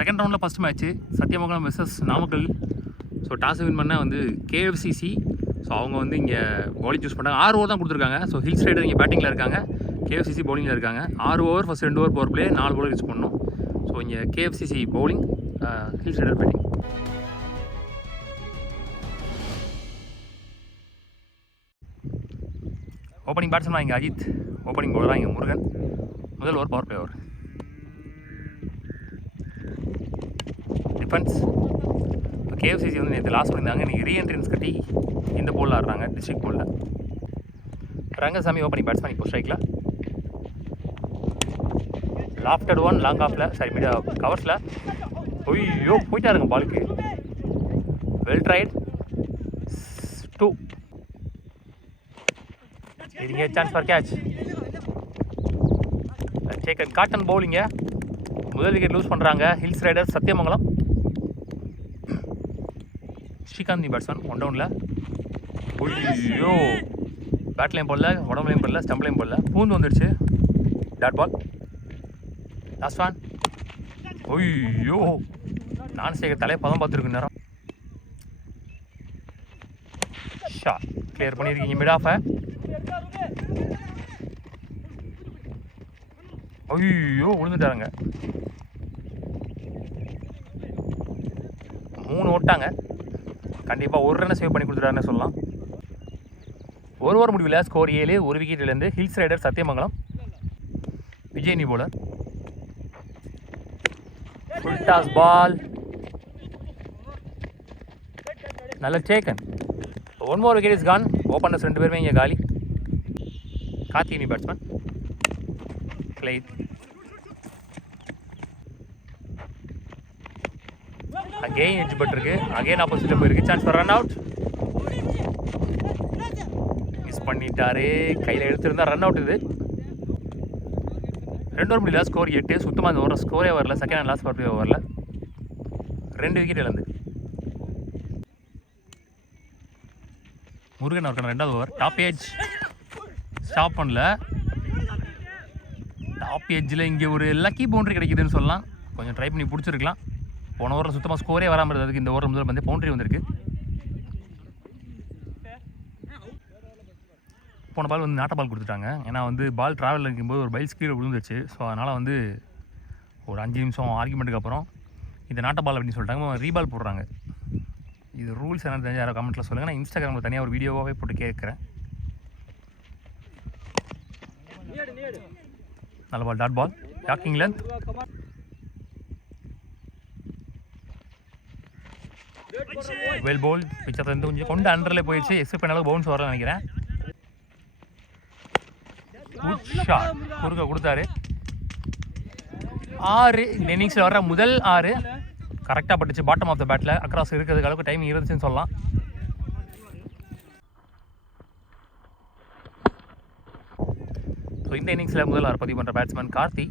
Second ரவுண்டில் first match Sathyamangalam versus Namakkal. So toss win பண்ண வந்து கேஎஃப்சிசி. ஸோ அவங்க வந்து இங்கே பவுலிங் சூஸ் பண்ணாங்க. 6 ஓவர் தான் கொடுத்துருக்காங்க. ஸோ ஹில்ஸ் ரைடர் இங்கே பேட்டிங்கில் இருக்காங்க, கேஎஃப்சிசி பவுலிங்கில் இருக்காங்க. 6 over first 2 over power play, 4 bowler use பண்ணணும். ஸோ இங்கே KFCC bowling, Hills Rider batting. Opening batsman இங்கே அஜித், ஓப்பனிங் பவுலராக இங்கே முருகன். முதல் over power play over. Defence இப்போ கேஎஃப்சிசி வந்து நேற்று லாஸ் பண்ணியிருந்தாங்க. இன்றைக்கி ரீஎன்ட்ரன்ஸ் கட்டி இந்த போலில் ஆடுறாங்க, டிஸ்ட்ரிக்ட் போலில். ரங்கசாமி ஓப்பனிங் பேட்ஸ்மேன் இப்போ ஸ்ட்ரைக்கில். லாஃப்டட் ஒன் லாங் ஆஃபில், சாரி மீடியா கவர்ஸில். ஐயோ போயிட்டாருங்க பாலுக்கு. Well tried 2. இதுங்க chance for catch. Taken caught and பவுலிங்க. முதல் விக்கெட் லூஸ் பண்ணுறாங்க Hills Rider Sathyamangalam. Srikanth batsman 1 டவுனில். ஐயோ பேட்லேயும் போடல, உடம்புலையும் போடல, ஸ்டம்ப்லையும் போடல, பூந்து வந்துடுச்சு. Dot ball. Last one. ஐயோ நான் சேகர் தலையை பதம் பார்த்துருக்கு நேரம். ஷா கிளியர் பண்ணியிருக்கீங்க மிட் ஆஃபை. ஐயோ விழுந்துட்டாருங்க. 3 ஓட்டாங்க. கண்டிப்பாக ஒரு ரன்னை சேவ் பண்ணி கொடுத்துட்டாருன்னு சொல்லலாம். ஒரு ஓவர் முடிவில் ஸ்கோர் 7, 1 விக்கெட்லேருந்து Hills Rider Sathyamangalam. Vijay new bowler. Full toss ball, நல்ல taken. 1 more wicket is gone. Openers 2 பேருமே இங்கே காலி. கார்த்திகனி பேட்ஸ்மேன். கிளைத் அகெயின் எட்ஜ் பட்டிருக்கு. அகெயின் ஆப்போசிட்டில் போயிருக்கு. Chance for run out. Miss பண்ணிட்டாரு. கையில் எடுத்துருந்தா ரன் அவுட். இது 2 ஓவர் முடியல ஸ்கோர் 8. சுத்தமாக அந்த ஓவர் ஸ்கோரே வரல. Second and last power play ஓவரில் 2 விக்கெட் இழந்து. முருகன் அவருக்கான 2வது ஓவர். டாப் ஏஜ் ஸ்டாப் பண்ணல. டாப் ஏஜில் இங்கே ஒரு லக்கி பவுண்ட்ரி கிடைக்குதுன்னு சொல்லலாம். கொஞ்சம் ட்ரை பண்ணி பிடிச்சிருக்கலாம். போன ஓவரில் சுத்தமாக ஸ்கோரே வராமல் இருந்ததுக்கு இந்த ஓவர் முதல் வந்து பவுண்ட்ரி வந்திருக்கு. போன பால் வந்து நாட்ட பால் கொடுத்துட்டாங்க. ஏன்னா வந்து பால் ட்ராவலில் இருக்கும்போது ஒரு பைல் ஸ்பீடில் விழுந்துச்சு. ஸோ அதனால் வந்து ஒரு 5 நிமிஷம் ஆர்குமெண்ட்டுக்கு அப்புறம் இந்த நாட்ட பால் அப்படின்னு சொல்லிட்டாங்க. ரீபால் போடுறாங்க. இது ரூல்ஸ் என்ன தெரிஞ்சு யாரோ கமெண்ட்டில் சொல்லுங்கள். நான் இன்ஸ்டாகிராமில் தனியாக ஒரு வீடியோவாகவே போட்டு கேட்குறேன். நல்ல ball, dot ball, shocking length. Well bowled. பிச்சர் வந்து கொஞ்சம் கொண்டு அண்டரில் போயிடுச்சு. எக்ஸ்பெக்ட் பண்ண அளவுக்கு பவுன்ஸ் வரல நினைக்கிறேன். Good shot. குறுக்க கொடுத்தாரு. 6 இந்த இன்னிங்ஸில் வர்ற முதல் 6 கரெக்டாக பட்டுச்சு. பாட்டம் ஆஃப் த பேட்டில் அக்ராஸ் இருக்கிறதுக்கு அளவுக்கு டைமிங் இருந்துச்சுன்னு சொல்லலாம். ஸோ இந்த இன்னிங்ஸில் முதல் 6 பதிவு பண்ணுற பேட்ஸ்மேன் கார்த்தி.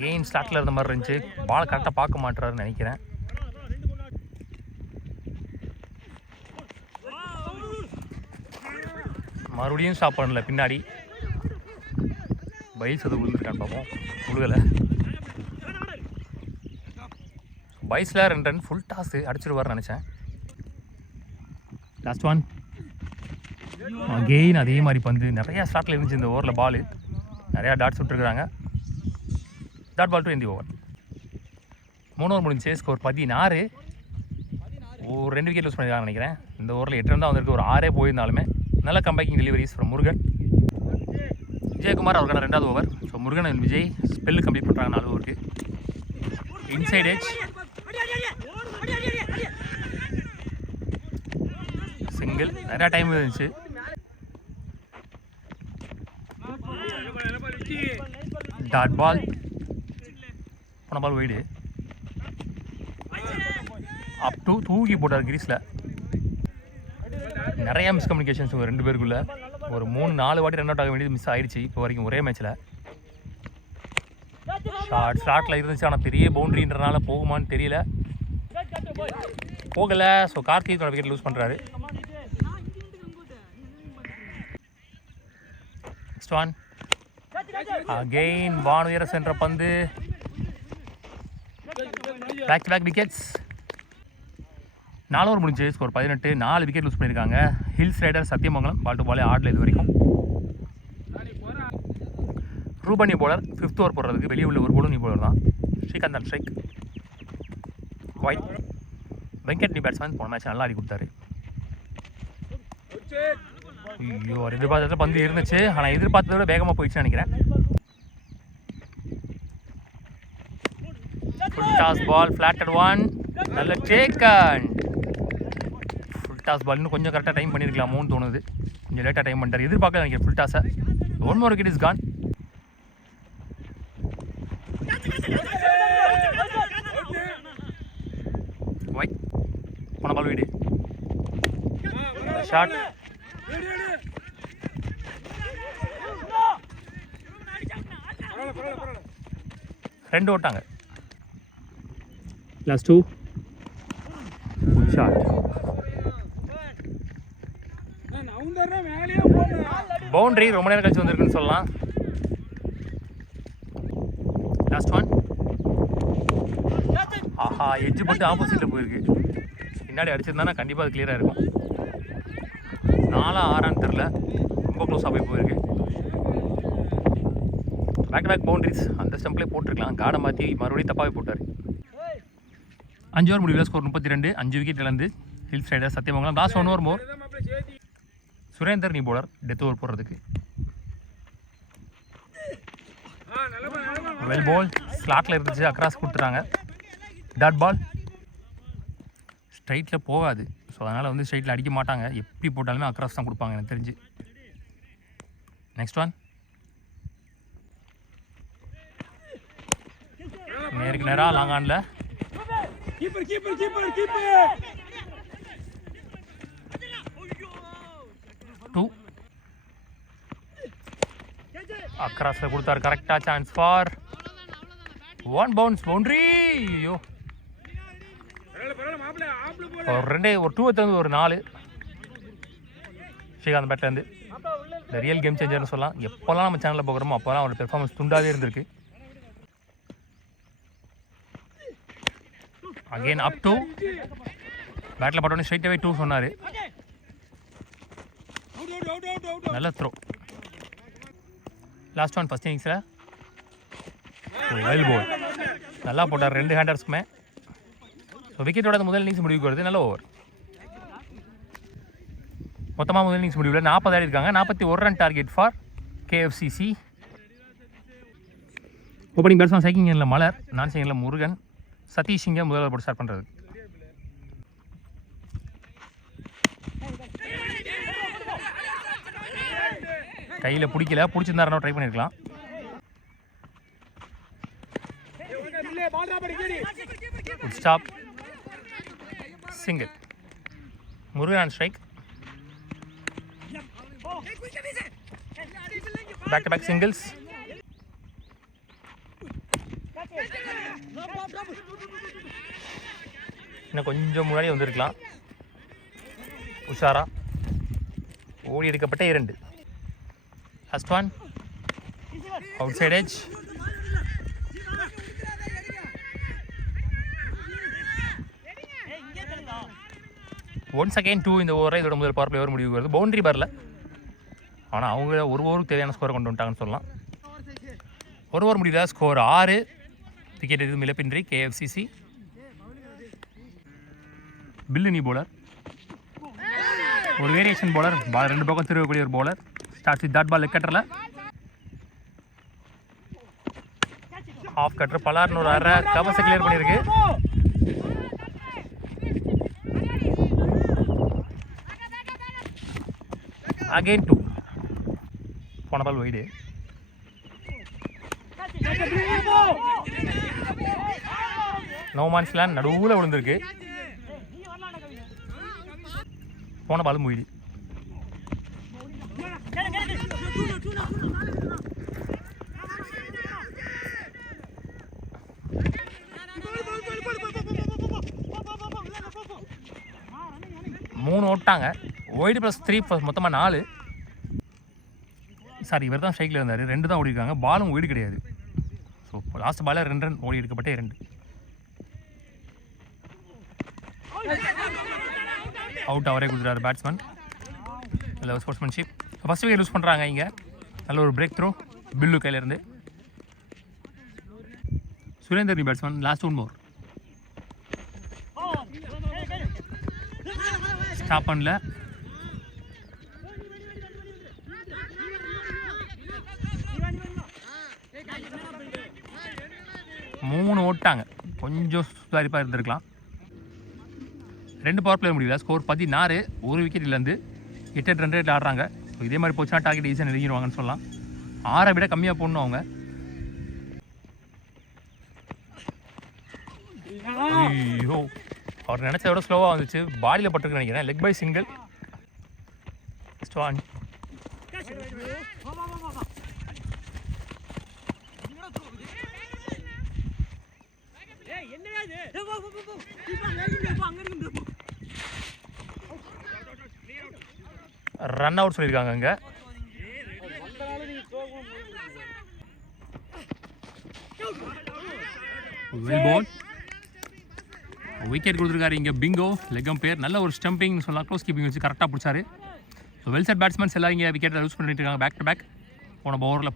கெயின் ஸ்டார்ட்டில் இருந்த மாதிரி இருந்துச்சு. பால் கரெக்டாக பார்க்க மாட்டுறாருன்னு நினைக்கிறேன். மறுபடியும் ஸ்டாப் பண்ணல. பின்னாடி பைல்ஸ் அது விழுந்துருக்கான்னு பார்ப்போம். விழுகலை. பைஸில் 2 ரன். ஃபுல் டாஸு அடிச்சிருவார்னு நினச்சேன். Last one. அகெயின் அதே மாதிரி பந்து நிறையா ஸ்டார்ட்டில் இருந்துச்சு. இந்த ஓவரில் பால் நிறையா டாட்ஸ் விட்டுருக்குறாங்க. டாட் பால் டு இந்த ஓவர். 3 ஓவர் முடிஞ்சு. ஸ்கோர் 16. ஒரு 2 விக்கெட் லூஸ் பண்ணிருக்காங்க நினைக்கிறேன். இந்த ஓவரில் 8 ரன் தான் வந்திருக்கு. ஒரு 6 போயிருந்தாலுமே நல்ல comebacking deliveries from Murugan. Vijayakumar அவருக்கான 2வது over. So Murugan and Vijay spell complete பண்ணுறாங்க 4 ஓவருக்கு. Inside edge single. நிறையா டைம் இருந்துச்சு. Dot ball. போன பால் வைடு. அப் டு தூக்கி போட்டார் கிரீஸில். நிறையா மிஸ்கம்யூனிகேஷன்ஸ் 2 பேருக்குள்ளே. ஒரு 3-4 வாட்டி ரன் அவுட் ஆக வேண்டியது மிஸ் ஆயிடுச்சு இப்போ வரைக்கும் ஒரே மேட்ச்சில். ஷார்ட்டில் இருந்துச்சு. ஆனால் பெரிய பவுண்ட்ரின்றனால போகுமான்னு தெரியல. போகலை. ஸோ கார்த்திக் விக்கெட் லூஸ் பண்ணுறாரு. Next one. அகெயின் வான் உயர சென்ற பந்து. Back to back wickets. 4 over முடிஞ்சு ஸ்கோர் 18. 4 விக்கெட் லூஸ் பண்ணியிருக்காங்க. Hills Rider Sathyamangalam ball to பாலே ஆடல இது வரைக்கும். ரூபனி போலர் 5th ஓவர் போடுறதுக்கு வெளியே உள்ள ஒரு போலும் போலர் தான். ஸ்ரீகாந்த் ஸ்ட்ரைக். ஒயிட். வெங்கட் நீ பேட்ஸ்மேன் போன மேட்ச் நல்லா ஆடி கொடுத்தாரு. ஐயோ எதிர்பார்த்ததில் பந்து இருந்துச்சு, ஆனால் எதிர்பார்த்ததை விட வேகமாக போயிடுச்சுன்னு நினைக்கிறேன். Full toss ball, flatted one, நல்ல take and full toss ball. இன்னும் கொஞ்சம் கரெக்டாக டைம் பண்ணியிருக்கலாமோன்னு தோணுது. கொஞ்சம் லேட்டாக டைம் பண்ணிட்டார். எதிர்பார்க்க நினைக்கிறேன் ஃபுல் டாஸை. 1 more wicket is gone. Wide. போன பால் வீடு. ஷாட். ரெண்டு ஓட்டாங்க. Last 2 shot. பவுண்டரி ரொம்ப நேரம் கழிச்சு வந்திருக்குன்னு சொல்லலாம். லாஸ்ட் 1. ஆஹா எட்ஜ் போட்டு ஆப்போசிட்டில் போயிருக்கு. பின்னாடி அடிச்சிருந்தானா கண்டிப்பாக அது கிளியராக இருக்கும். 4-6 தெரில, ரொம்ப க்ளோஸாக போயிருக்கு. பேக் பேக் பவுண்டரிஸ் அந்த ஸ்டம்ப்லேயே போட்டிருக்கலாம். காடை மாற்றி மறுபடியும் தப்பாகவே போட்டார். 5 ஓவர் முடிவில் ஸ்கோர் 32. 5 விக்கெட் இழந்து Hills Rider Sathyamangalam. Last 1 over more. Surender new bowler death over போடுறதுக்கு. வெல் பால் ஸ்லாட்டில் இருந்துச்சு, அக்ராஸ் கொடுத்துட்டாங்க. டாட் பால் ஸ்ட்ரைட்டில் போகாது. ஸோ அதனால் வந்து ஸ்ட்ரைட்டில் அடிக்க மாட்டாங்க. எப்படி போட்டாலுமே அக்ராஸ் தான் கொடுப்பாங்க எனக்கு தெரிஞ்சு. Next one. நேருக்கு நேராக லாங் ஆனில். அக்ராஸில் கொடுத்தாரு. கரெக்டாக சான்ஸ் ஃபார் 1 bounce பவுண்டரி. ஐயோ ஒரு 2 ஒரு 4. ஸ்ரீகாந்த் பேட்லேருந்து இந்த ரியல் கேம் சேஞ்சர்னு சொல்லலாம். எப்போல்லாம் நம்ம சேனலில் போகிறோமோ அப்போல்லாம் அவரோட பெர்ஃபார்மன்ஸ் துண்டாகவே இருந்திருக்கு. அகெயின் அப் டு பேட்டில் பட்டோன்னே ஸ்ட்ரைட்டாகவே 2 சொன்னார். நல்ல த்ரோ. லாஸ்ட் ஒன் ஃபஸ்ட் இன்னிங்ஸில் வெல் பால் நல்லா போட்டார் 2 ஹேண்டர்ஸ்க்குமே. ஸோ விக்கெட்டோட முதல் இன்னிங்ஸ் முடிவுக்கு வருது. நல்ல ஓவர். மொத்தமாக முதல் இன்னிங்ஸ் முடிவில் 40 ஆடி இருக்காங்க. 41 run target for KFCC. Opening batsman சைக்கிங்கில் மலர், நான் சிங்கில் முருகன், சதீஷ் இங்கே முதல்வர் போட்டு ஸ்டார்ட் பண்ணுறது. கையில் பிடிக்கல, பிடிச்சிருந்தாருன்னா ட்ரை பண்ணியிருக்கலாம். Stop. Single. Murugan on strike. Back to back singles. இன்னும் கொஞ்சம் முன்னாடி வந்திருக்கலாம். உஷாரா ஓடி எடுக்கப்பட்ட 2. Last one out side edge. Once again 2 இந்த ஓவரை இதோட முதல் பவர் பிளே ஓவர் முடிவுக்கு வருது. பவுண்டரி வரல, ஆனால் அவங்க ஒரு ஓவருக்கு தேவையான ஸ்கோரை கொண்டு வந்துட்டாங்கன்னு சொல்லலாம். ஒரு ஓவர் முடியல, ஸ்கோர் 6. விக்கெட் எதுவும் இழப்பின்றி KFCC. பில்லினி போலர், ஒரு வேரியேஷன் போலர், பால் 2 பக்கம் திருவக்கூடிய ஒரு bowler. Start with dot ball leg கட்டரில். ஆஃப் கட்டர் பலார்னு ஒரு அரை கவர்ஸை கிளியர் பண்ணியிருக்கு. அகெயின் 2. போன பால் வைடு. நோமான்ஸ் லேண்ட் நடுவில் விழுந்திருக்கு. போன பாலும் வைடு. மூணு ஓட்டாங்க. ஒய்டு +3 மொத்தமாக 4. சாரி இவர் தான் ஸ்ட்ரைக்கில் இருந்தார். 2 தான் ஓடி இருக்காங்க. பாலும் ஓடி கிடையாது. ஸோ லாஸ்ட் பாலில் 2 ரன் ஓடி எடுக்கப்பட்டே 2 அவுட். அவரே கொடுத்துட்டாரு பேட்ஸ்மேன். நல்ல ஒரு ஸ்போர்ட்ஸ்மேன்ஷிப். ஃபஸ்ட் விக்கெட் யூஸ் பண்ணுறாங்க இங்கே. நல்ல ஒரு பிரேக் த்ரோ பில்லு கையிலேருந்து. Surender batsman. Last 1 more. Stop பண்ணல. மூணு ஓட்டாங்க. கொஞ்சம் சுதாரிப்பாக இருந்திருக்கலாம். 2 பவர் பிளே முடியல. ஸ்கோர் 16. 1 விக்கெட் இருந்து 8 ரன் ரேட்டில் ஆடுறாங்க. ஸோ இதே மாதிரி போச்சுன்னா டார்கெட் ஈஸியாக நெருங்கிடுவாங்கன்னு சொல்லலாம். 6 விட கம்மியாக போடணும் அவங்க. ஐயோ, அவர் நினச்சத விட ஸ்லோவாக வந்துச்சு. பாடியில் பட்டுருக்கு நினைக்கிறேன். Leg bye single. ஸ்டான் ரன் அவுட் சொல்லியிருக்காங்க அங்கே. வெல் பால். விக்கெட் கொடுத்துருக்காரு இங்கே. பிங்கோ லெக்கம் பேர். நல்ல ஒரு ஸ்டம்பிங் சொல்லலாம். க்ளோஸ் கீப்பிங் வச்சு கரெக்டாக பிடிச்சாரு. ஸோ வெல் செட் பேட்ஸ்மேன்ஸ் எல்லாம் இங்கே விக்கெட்டை யூஸ் பண்ணிட்டு இருக்காங்க பேக் டு பேக்.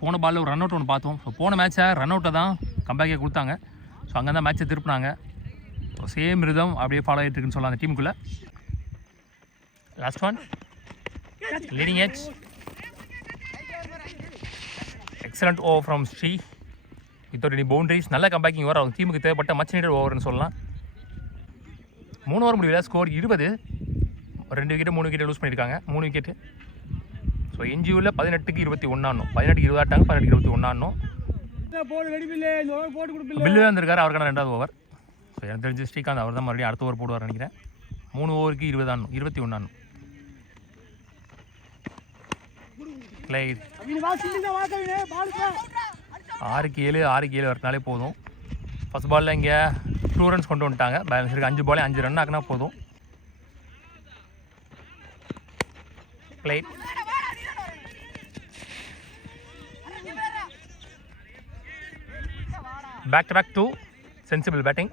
போன பாலில் ஒரு ரன் அவுட் ஒன்று பார்த்தோம். ஸோ போன மேட்சை ரன் அவுட்டை தான் கம்பேக்கே கொடுத்தாங்க. ஸோ அங்கே தான் மேட்ச்சை திருப்பினாங்க. ஸோ சேம் ரிதம் அப்படியே ஃபாலோ ஆகிட்டு இருக்குன்னு சொல்லலாம் அந்த டீமுக்குள்ளே. Last one leading edge. Excellent over from Sri without any boundaries. நல்ல கம்பேக்கிங் ஓவர். அவங்க டீமுக்கு தேவைப்பட்ட மச் நீடட் ஓவர்னு சொல்லலாம். 3 ஓவர் முடியல. ஸ்கோர் 20. 2 விக்கெட்டு 3 விக்கெட்டு லூஸ் பண்ணியிருக்காங்க. 3 விக்கெட்டு. ஸோ என்ஜியூவில் 18க்கு 21 ஆடணும். 18க்கு 20 ஆட்டாங்க. 18க்கு 21 ஆடணும். பில்லு தான் இருந்திருக்காரு. அவருக்கான 2வது ஓவர். ஸோ எனக்கு தெரிஞ்சு ஸ்ரீகாந்த் அவர் தான் மறுபடியும் அடுத்த ஓவர் போடுவார் நினைக்கிறேன். 3 ஓவருக்கு 20 ஆடணும். 21 ஆடணும். கிளைட் 6க்கு 7 வரனாலே போதும். ஃபஸ்ட் பாலில் இங்கே 2 ரன்ஸ் கொண்டு வந்துட்டாங்க. பேலன்ஸ் இருக்குது 5 பாலே 5 ரன் ஆக்கினா போதும். Glide back to back 2 sensible batting.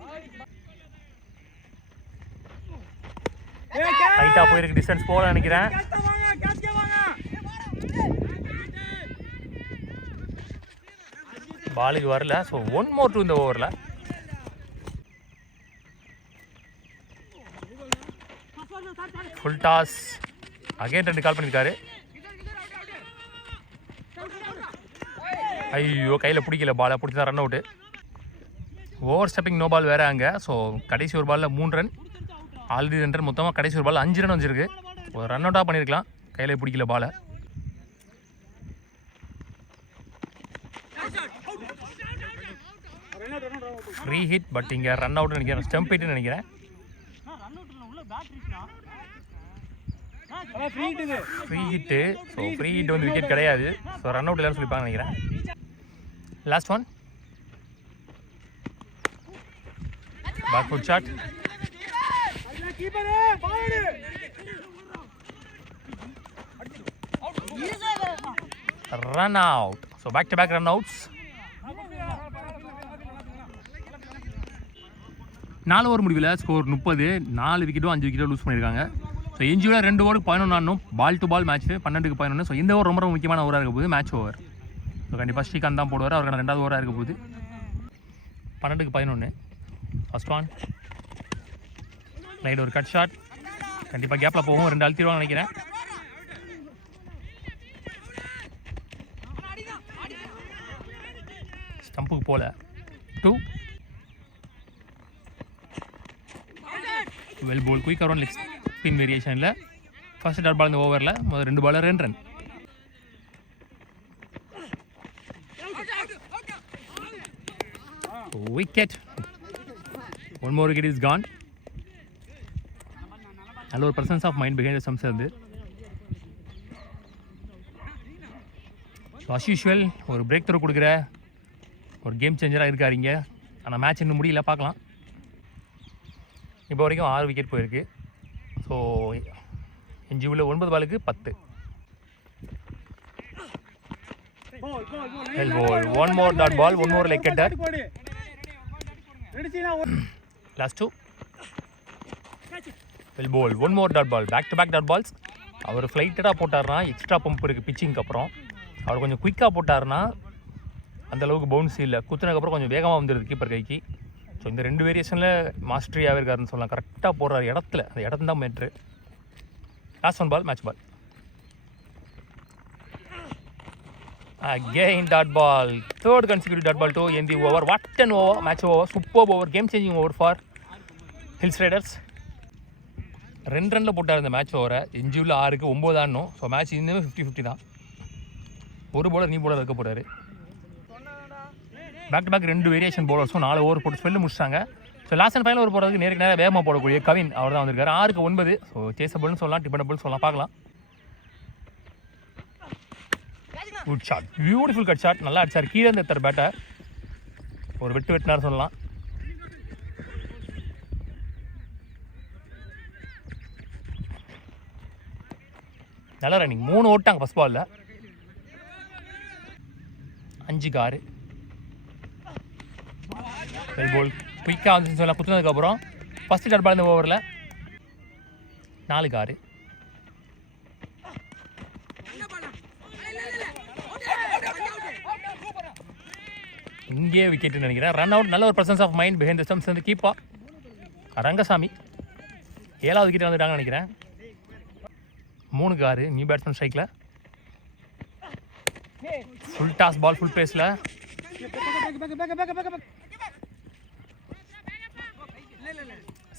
ரைட்டாக போயிருக்கு. டிஸ்டன்ஸ் போகல நினைக்கிறேன். பாலுக்கு வரல. ஸோ 1 more 2 இந்த ஓவரில். Full toss. அகைன் 2 கால் பண்ணியிருக்காரு. ஐயோ, கையில் பிடிக்கல. பாலை பிடிச்சி தான் run out. Over stepping no ball வேறு அங்கே. ஸோ கடைசி ஒரு பாலில் 3 ரன். Already 2 run. மொத்தமாக கடைசி ஒரு பால் 5 ரன் வந்துருக்கு. ஒரு ரன் அவுட்டாக பண்ணியிருக்கலாம். கையில் பிடிக்கல பாலை. Free hit. பட் இங்கே ரன் அவுட் நினைக்கிறேன். ஸ்டம்ப் ஹிட்னு நினைக்கிறேன். Free hit. So free hit வந்து விக்கெட் கிடையாது. ஸோ ரன் அவுட் இல்லைன்னு சொல்லிப்பாங்க நினைக்கிறேன். Last one back foot shot. Run out. So back to back run outs. 4 over முடிவில் ஸ்கோர் 30. 4 விக்கெட்டும் 5 விக்கெட்டும் லூஸ் பண்ணியிருக்காங்க. ஸோ என்ஜியூவில் 2 ஓவருக்கு 11 ஆடணும். Ball to ball match. 12க்கு 11. ஸோ இந்த ஓவர் ரொம்ப ரொம்ப முக்கியமான ஓவராக இருக்க போகுது. Match over. ஸோ கண்டிப்பாக ஸ்ரீகாந்த் தான் போடுவார். அவருக்கான 2வது ஓவராக இருக்க போகுது. 12க்கு 11. ஃபர்ஸ்ட் ஒன் லைட் ஒரு கட் ஷாட். கண்டிப்பாக கேப்பில் போகும். 2 அழுத்திடுவாங்க நினைக்கிறேன். ஸ்டம்புக்கு போல 2. Well bowled. Quick around leg spin வேரியேஷனில் ஃபர்ஸ்ட் டாட் பால் இந்த ஓவரில். முதல் 2 ball 2 run. Wicket. 1 more wicket is gone. நல்ல ஒரு presence of mind behind stumps அது. ஸோ அஸ் யூஷுவல் ஒரு பிரேக் த்ரோ கொடுக்குற ஒரு கேம் சேஞ்சராக இருக்காருங்க. ஆனால் மேட்ச் இன்னும் முடியல. பார்க்கலாம். இப்போ வரைக்கும் 6 விக்கெட் போயிருக்கு. ஸோ என்ஜியூவில் 9 பாலுக்கு 10. Well ball. One more dot ball. One more leg cutter. Last two. Well ball. One more dot ball. Back to back dot balls. அவர் ஃப்ளைட்டடாக போட்டார்னா எக்ஸ்ட்ரா பம்ப் இருக்குது பிச்சிங்க்கு அப்புறம். அவர் கொஞ்சம் குயிக்காக போட்டார்னா அந்தளவுக்கு பவுன்ஸ் இல்லை, குத்துனதுக்கப்புறம் கொஞ்சம் வேகமாக வந்துடுது கீப்பர் கைக்கு. ஸோ இந்த 2 வேரியேஷனில் மாஸ்டரியாகவே இருக்காருன்னு சொல்லலாம். கரெக்டாக போடுறாரு இடத்துல, அந்த இடம் தான் matter. Last one ball, match ball. Again dot ball, third consecutive dot ball to end the over. What an over, match over, superb over, game changing over for Hills Raiders. 2 Ranil போட்டார் இந்த மேட்ச் ஓவரை. 5 உள்ள 6க்கு 9 ஆடணும். So match இன்னுமே 50-50 தான். ஒரு bowler நீ bowler இருக்க போகிறாரு. பேக் டு பேக் 2 வேரியேஷன் போலர்ஸும் 4 ஓவர் போட்டு ஸ்பெல்லு முடிச்சிட்டாங்க. So last and final over போகிறதுக்கு நேராக வேகமாக போடக்கூடிய கவின் அவர் தான் வந்திருக்காரு. 6க்கு 9. ஸோ சேஸபிள்னு சொல்லலாம், டிபெண்டபிள்னு சொல்லலாம். பார்க்கலாம். Good shot, beautiful cut shot. நல்லா அடிச்சார், கீழே இருந்து எத்தர் பேட்டை ஒரு வெட்டினார் சொல்லலாம். நல்ல ரன்னிங். 3 ஓட்டாங்க ஃபஸ்ட் பாலில். 5க்கு 6. வெல் பால் குயிக்காக வந்துச்சு சொல்லலாம். குத்துனதுக்கப்புறம் ஃபஸ்ட்டு டாட் பால் இந்த ஓவரில் 4க்கு 6. இங்கே விக்கெட்டுன்னு நினைக்கிறேன். Run out. நல்ல ஒரு presence of mind behind the stumps வந்து கீப்பா ரங்கசாமி 7வது விக்கெட் வந்துட்டாங்கன்னு நினைக்கிறேன். 3க்கு 6. நியூ பேட்ஸ்மேன் ஸ்ட்ரைக்கில். ஃபுல் டாஸ் பால், ஃபுல் பேஸில்.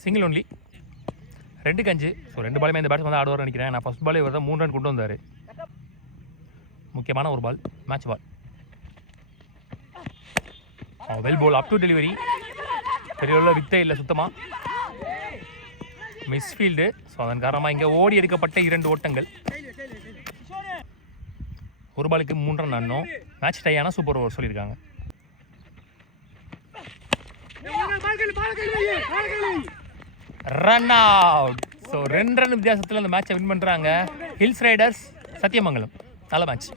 Single only. 2க்கு 5. ஸோ 2 பாலுமே இந்த பேட்ஸ்மேன் தான் ஆடுவார்னு நினைக்கிறேன். நான் ஃபஸ்ட் பாலே இவர் தான் 3 ரன் கொண்டு வந்தார். முக்கியமான ஒரு ball, match ball. Well ball, up to delivery. பெரிய உள்ள வித்தே இல்லை சுத்தமாக. மிஸ்ஃபீல்டு. ஸோ அதன் காரணமாக இங்கே ஓடி எடுக்கப்பட்ட 2 ஓட்டங்கள். ஒரு பாலுக்கு 3 ரன் ஆடணும். மேட்ச் டை ஆனால் சூப்பர் ஓவர் சொல்லியிருக்காங்க. Run out. ஸோ 2 ரன் வித்தியாசத்தில் அந்த மேட்சை வின் பண்ணுறாங்க ஹில்ஸ் ரைடர்ஸ் சத்தியமங்கலம். நல்ல மேட்ச்.